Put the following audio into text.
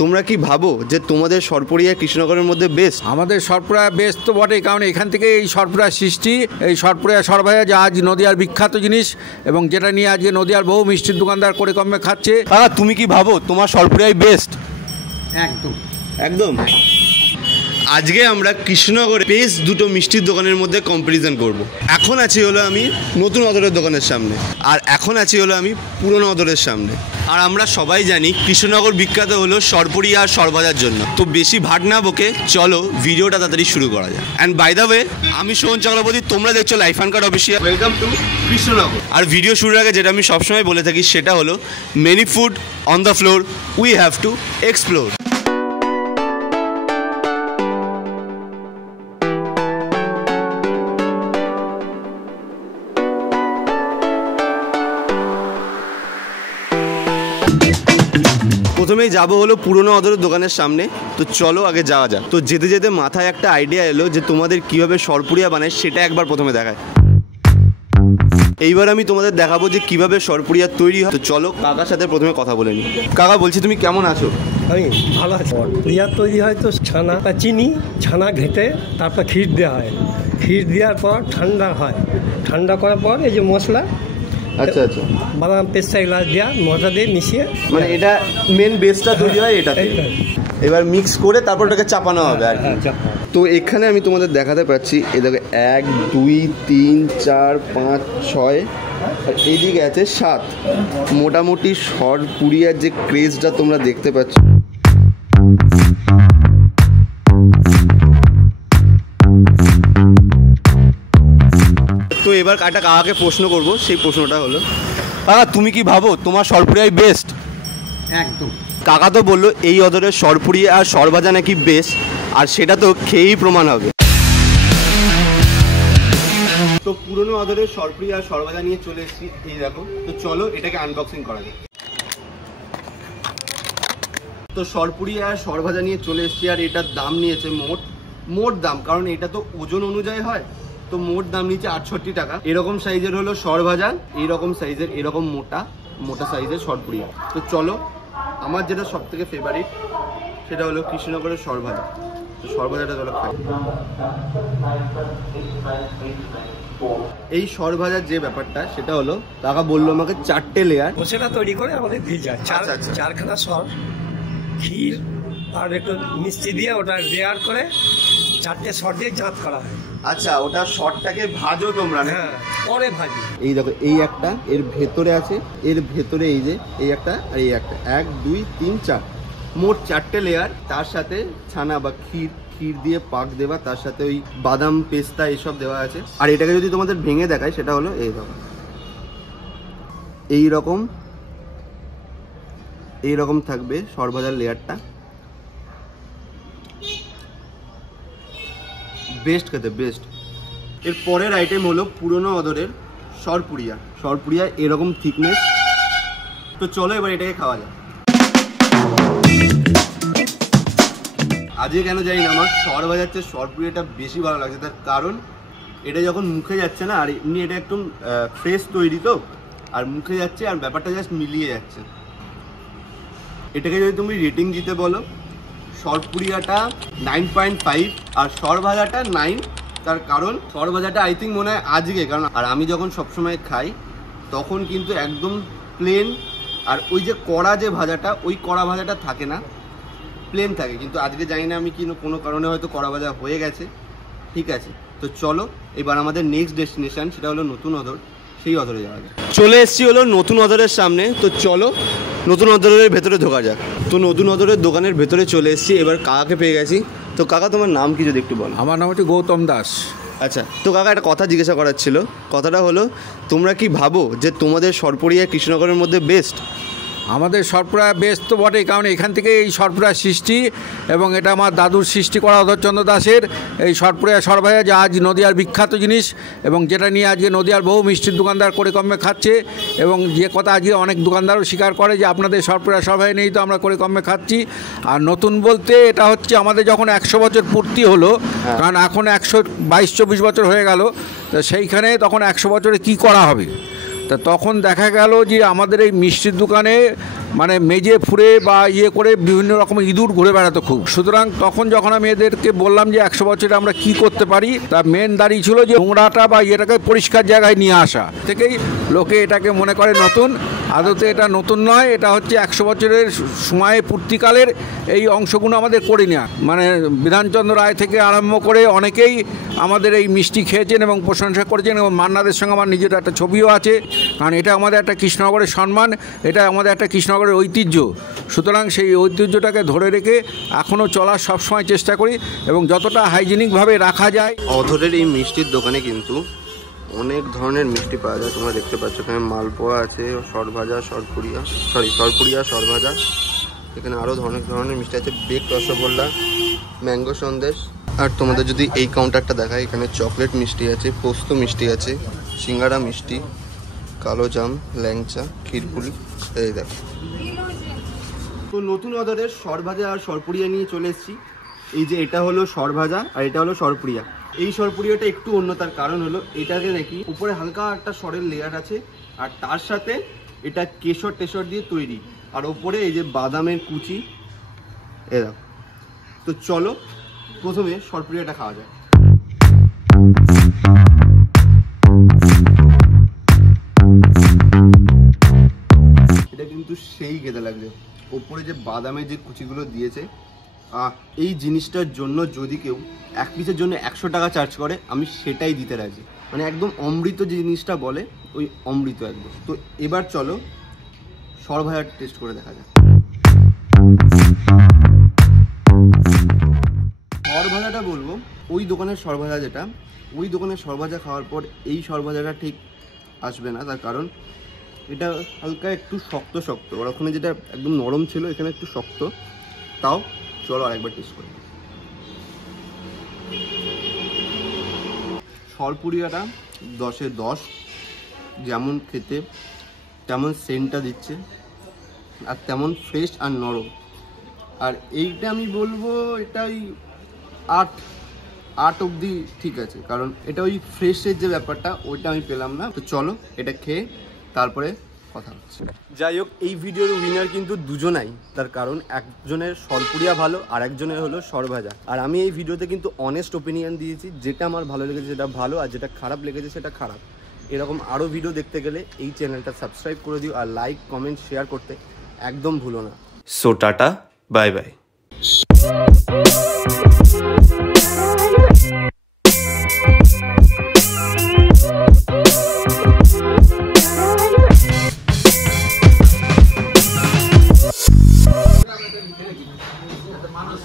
তোমরা কি ভাবো যে তোমাদের সরপুরিয়া কৃষ্ণনগরের মধ্যে বেস্ট? আমাদের সরপুরা বেস্ট তো বটেই, কারণ এখান থেকে এই সরপুরা সৃষ্টি। এই সরপুরা সরভাজা যা আজ নদিয়ার বিখ্যাত জিনিস, এবং যেটা নিয়ে আজকে নদিয়ার বহু মিষ্টির দোকানদার করে কমে খাচ্ছে। তুমি কি ভাবো তোমার সরপুরিয়াই বেস্ট? একদম একদম। আজকে আমরা কৃষ্ণনগরে বেস্ট দুটো মিষ্টির দোকানের মধ্যে কম্পারিজন করব। এখন আছি হলো আমি নতুন অদরের দোকানের সামনে, আর এখন আছি হলো আমি পুরনো অদরের সামনে। আর আমরা সবাই জানি কৃষ্ণনগর বিখ্যাত হলো সরপুরিয়া আর সরভাজার জন্য। তো বেশি ভাট না বকে চলো ভিডিওটা তাড়াতাড়ি শুরু করা যায়। অ্যান্ড বাই দ্য ওয়ে, আমি সোহন চক্রবর্তী, তোমরা দেখছো life and card official. Welcome to Krishnanagar. আর ভিডিও শুরুর আগে যেটা আমি সবসময় বলে থাকি সেটা হলো many food on the floor, we have to explore. প্রথমেই যাবো হলো পুরনো অদরের দোকানের সামনে। তো চলো আগে যাওয়া যাক। তো যেতে যেতে মাথায় একটা আইডিয়া এলো যে তোমাদের কিভাবে সরপুরিয়া বানায় সেটা একবার প্রথমে দেখায়। এইবার আমি তোমাদের দেখাবো যে কিভাবে সরপুরিয়া তৈরি হয়। তো চলো কাকার সাথে প্রথমে কথা বলে নিই। কাকা, বলছি তুমি কেমন আছো? আমি ভালো আছি। সরপুরিয়া তৈরি হয় তো ছানা চিনি ছানা ঘেঁটে তারপর ক্ষীর দেওয়া হয়। ক্ষীর দেওয়ার পর ঠান্ডা হয়। ঠান্ডা করার পর এই যে মশলা, আচ্ছা আচ্ছা, বাদাম পেস্তা এগুলো দেওয়া মশলা দিয়ে মিশিয়ে, মানে এটা মেন বেসটা তৈরি হয় এটাতে। এবার মিক্স করে তারপর ওটাকে চাপানো হবে আর কি। তো এখানে আমি তোমাদের দেখাতে পাচ্ছি, এই দেখো 1 2 3 4 5 6 আর এইদিকে আছে 7। মোটামুটি সরপুরিয়ার যে ক্রেজটা তোমরা দেখতে পাচ্ছ। তো এবার একটা কাকাকে প্রশ্ন করব, সেই প্রশ্নটা হলো, কাকা তুমি কি ভাবো তোমার সরপুরিয়াই বেস্ট? একদম। কাকা তো বললো এই অদরের সরপুরিয়া আর সরভাজা নাকি বেস্ট, আর সেটা তো খেয়েই প্রমাণ হবে। তো পুরনো অদরের সরপুরিয়া আর সরভাজা নিয়ে চলে এসেছি, এই দেখো। তো চলো এটাকে আনবক্সিং করা যায়। তো সরপুরিয়া আর সরভাজা নিয়ে চলে এসেছি, আর এটার দাম নিয়েছে মোট দাম, কারণ এটা তো ওজন অনুযায়ী হয়, তো মোট দাম নিচে 68 টাকা। এরকম সাইজের হলো সরভাজা, এইরকম সাইজের, এরকম মোটা সাইজের সরপুরিয়া। তো চলো, আমার যেটা সব থেকে ফেভারিট সেটা হলো কৃষ্ণনগরের সরভাজা। তো সরভাজাটা চলো খাই। এই সরভাজার যে ব্যাপারটা সেটা হলো, কাকা বললো আমাকে 4টে লেয়ার মশলা তৈরি করে আমাদের দিয়ে যায়। চারখানা সর, ক্ষীর আর একটু মিষ্টি দিয়ে ওটা লেয়ার করে 4টে সর দিয়ে জাঁত করা হয়। আচ্ছা, ওটা শর্টটাকে ভাজো তোমরা? হ্যাঁ, পরে ভাজি। এই দেখো, এই একটা এর ভেতরে আছে, এর ভেতরে এই যে এই একটা আর এই একটা, 1 2 3 4, মোট 4টে লেয়ার। তার সাথে ছানা বা ক্ষীর দিয়ে পাক দেওয়া, তার সাথে ওই বাদাম পেস্তা এসব দেওয়া আছে। আর এটাকে যদি তোমাদের ভেঙে দেখায় সেটা হলো এই দেখো, এইরকম থাকবে সরভাজার লেয়ারটা। বেস্ট খেতে, বেস্ট। এর পরের আইটেম হলো পুরনো অদরের সরপুরিয়া এরকম থিকনেস। তো চলো এবার এটাকে খাওয়া যায়। আজকে কেন জানি না আমার সরভাজার চেয়ে সরপুরিয়াটা বেশি ভালো লাগছে। তার কারণ এটা যখন মুখে যাচ্ছে না, আর এমনি এটা একদম ফ্রেশ তৈরি, তো আর মুখে যাচ্ছে আর ব্যাপারটা জাস্ট মিলিয়ে যাচ্ছে। এটাকে যদি তুমি রেটিং দিতে বলো, সরপুরিয়াটা 9.5 আর সরভাজাটা 9। তার কারণ সরভাজাটা আই থিঙ্ক মনে হয় আজকে, কারণ আর আমি যখন সবসময় খাই তখন কিন্তু একদম প্লেন, আর ওই যে কড়া যে ভাজাটা, ওই কড়া ভাজাটা থাকে না, প্লেন থাকে। কিন্তু আজকে জানি না আমি কোনো কারণে হয়তো কড়া ভাজা হয়ে গেছে। ঠিক আছে, তো চলো এবার আমাদের নেক্সট ডেস্টিনেশন সেটা হলো নতুন অদর, সেই অদরে যাওয়া যায়। চলে এসছি হলো নতুন অদরের সামনে। তো চলো নতুন অদরের ভেতরে ঢোকা যাক। তো নতুন অদরের দোকানের ভেতরে চলে এসেছি, এবার কাকাকে পেয়ে গেছি। তো কাকা তোমার নাম কি যদি একটু বলো? আমার নাম হচ্ছে গৌতম দাস। আচ্ছা, তো কাকা একটা কথা জিজ্ঞাসা করার ছিল। কথাটা হলো, তোমরা কি ভাবো যে তোমাদের সরপুরিয়া কৃষ্ণনগরের মধ্যে বেস্ট? আমাদের সরপুরা বেস্ট তো বটেই, কারণ এখান থেকে এই সরপুরা সৃষ্টি, এবং এটা আমার দাদুর সৃষ্টি করা অধরচন্দ্র দাসের। এই সরপুরিয়া সরভাজা যা আজ নদিয়ার বিখ্যাত জিনিস, এবং যেটা নিয়ে আজকে নদিয়ার বহু মিষ্টির দোকানদার করে কমে খাচ্ছে। এবং যে কথা আজকে অনেক দোকানদারও স্বীকার করে যে আপনাদের সরপুরিয়া সরভাজা নেই, তো আমরা করে কমে খাচ্ছি। আর নতুন বলতে এটা হচ্ছে আমাদের যখন 100 বছর পূর্তি হলো, কারণ এখন 122-24 বছর হয়ে গেল, তো সেইখানে তখন 100 বছরে কি করা হবে। তা তখন দেখা গেল যে আমাদের এই মিষ্টির দোকানে মানে মেজে ফুরে বা ইয়ে করে বিভিন্ন রকম ইঁদুর ঘুরে বেড়াতো খুব। সুতরাং তখন যখন আমি এদেরকে বললাম যে 100 বছরে আমরা কি করতে পারি, তা মেন দাঁড়িয়ে ছিল যে নোংরাটা বা ইয়েটাকে পরিষ্কার জায়গায় নিয়ে আসা। থেকেই লোকে এটাকে মনে করে নতুন, আদতে এটা নতুন নয়, এটা হচ্ছে 100 বছরের সময়ে পূর্তিকালের এই অংশগুলো আমাদের করে নেওয়া। মানে বিধানচন্দ্র রায় থেকে আরম্ভ করে অনেকেই আমাদের এই মিষ্টি খেয়েছেন এবং প্রশংসা করেছেন, এবং মান্নাদের সঙ্গে আমার নিজের একটা ছবিও আছে, কারণ এটা আমাদের একটা কৃষ্ণনগরের সম্মান, এটা আমাদের একটা কৃষ্ণনগরের ঐতিহ্য। সুতরাং সেই ঐতিহ্যটাকে ধরে রেখে এখনও চলার সবসময় চেষ্টা করি এবং যতটা হাইজিনিকভাবে রাখা যায়। অধরের এই মিষ্টির দোকানে কিন্তু অনেক ধরনের মিষ্টি পাওয়া যায়। তোমরা দেখতে পাচ্ছ এখানে মালপোয়া আছে, সরভাজা, সরপুরিয়া, সরভাজা, এখানে আরও অনেক ধরনের মিষ্টি আছে, বেক রসগোল্লা, ম্যাঙ্গো সন্দেশ। আর তোমাদের যদি এই কাউন্টারটা দেখায়, এখানে চকলেট মিষ্টি আছে, পোস্ত মিষ্টি আছে, সিঙ্গারা মিষ্টি, কালো জাম, ল্যাংচা, ক্ষীরপুলি, এই দেখো। তো নতুন অধরের সরভাজা আর সরপুরিয়া নিয়ে চলে এসেছি। এই যে এটা হলো সরভাজা আর এটা হলো সরপুরিয়া। এই সরপুরিয়াটা একটু অন্য, তার কারণ হলো এটাতে নাকি উপরে হালকা একটা সরের লেয়ার আছে, আর তার সাথে এটা কেশর টেশর দিয়ে তৈরি, আর ওপরে এই যে বাদামের কুচি, এরকম। তো চলো প্রথমে সরপুরিয়াটা খাওয়া যায়। এটা কিন্তু সেই খেতে লাগছে, ওপরে যে বাদামের যে কুচিগুলো দিয়েছে। এই জিনিসটার জন্য যদি কেউ এক পিসের জন্য 100 টাকা চার্জ করে, আমি সেটাই দিতে রাজি। মানে একদম অমৃত যে জিনিসটা বলে, ওই অমৃত একদম। তো এবার চলো সরভাজাটা টেস্ট করে দেখা যাক। সরভাজাটা বলবো ওই দোকানের সরভাজা যেটা, ওই দোকানের সরভাজা খাওয়ার পর এই সরভাজাটা ঠিক আসবে না। তার কারণ এটা হালকা একটু শক্ত শক্ত, ওর ওখানে যেটা একদম নরম ছিল, এখানে একটু শক্ত। তাও চলো আরেকবার টেস্ট করি। সরপুরিয়াটা 10-এ 10, যেমন খেতে তেমন সেন্টটা দিচ্ছে, আর তেমন ফ্রেশ আর নরম। আর এইটা আমি বলবো এটা ওই 8 অবধি ঠিক আছে, কারণ এটা ওই ফ্রেশের যে ব্যাপারটা ওইটা আমি পেলাম না। তো চলো এটা খেয়ে তারপরে কথা হচ্ছে। যাই হোক, এই ভিডিওর উইনার কিন্তু দুজনাই, তার কারণ একজনের সরপুরিয়া ভালো আর একজনের হলো সরভাজা। আর আমি এই ভিডিওতে কিন্তু অনেস্ট ওপিনিয়ন দিয়েছি, যেটা আমার ভালো লেগেছে সেটা ভালো, আর যেটা খারাপ লেগেছে সেটা খারাপ। এরকম আরও ভিডিও দেখতে গেলে এই চ্যানেলটা সাবস্ক্রাইব করে দিও, আর লাইক কমেন্ট শেয়ার করতে একদম ভুলো না। So tata, bye bye. মানুষ